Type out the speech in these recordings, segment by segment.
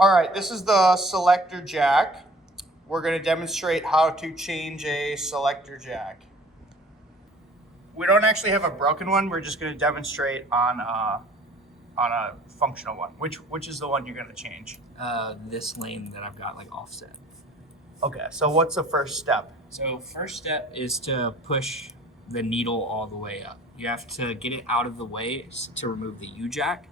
All right, this is the selector jack. We're going to demonstrate how to change a selector jack. We don't actually have a broken one. We're just going to demonstrate on a functional one. Which is the one you're going to change? This lane that I've got like offset. Okay, so what's the first step? So first step is to push the needle all the way up. You have to get it out of the way to remove the U-jack,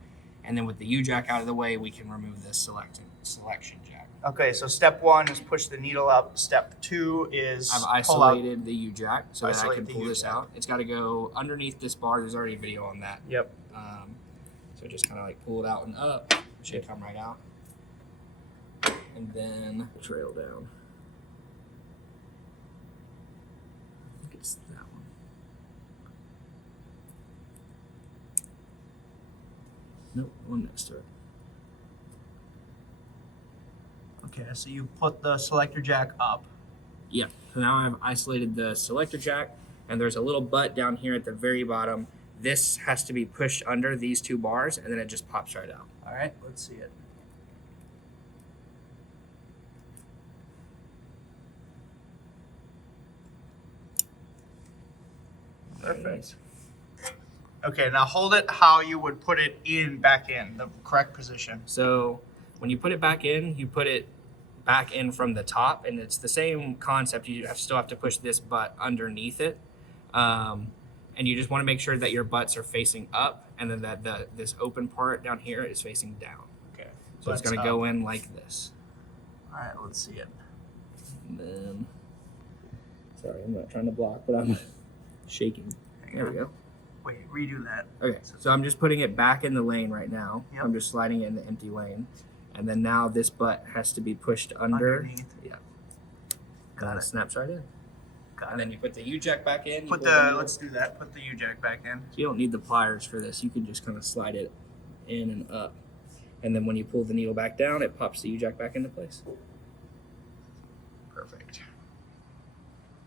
and then with the U-jack out of the way, we can remove the selection jack. Okay, so step one is push the needle up. Step two is I've isolated the U-jack so that I can pull this out. It's got to go underneath this bar. There's already a video on that. Yep. So just kind of like pull it out and up. It should come right out. And then trail down. I think it's that one. Nope, one next to it. Okay, so you put the selector jack up. Yep. So now I've isolated the selector jack, and there's a little butt down here at the very bottom. This has to be pushed under these two bars, and then it just pops right out. All right, let's see it. Perfect. Okay, now hold it how you would put it back in, the correct position. So when you put it back in, you put it back in from the top, and it's the same concept. You still have to push this butt underneath it. And you just want to make sure that your butts are facing up, and then that this open part down here is facing down. Okay. So it's going to go in like this. All right, let's see it. And then, sorry, I'm not trying to block, but I'm shaking. There we go. Wait, redo that. Okay, so I'm just putting it back in the lane right now. Yep. I'm just sliding it in the empty lane. And then now this butt has to be pushed underneath. Yeah. Got it. Snaps right in. Got And then you put the U-jack back in. Let's do that. Put the U-jack back in. So you don't need the pliers for this. You can just kind of slide it in and up. And then when you pull the needle back down, it pops the U-jack back into place. Perfect.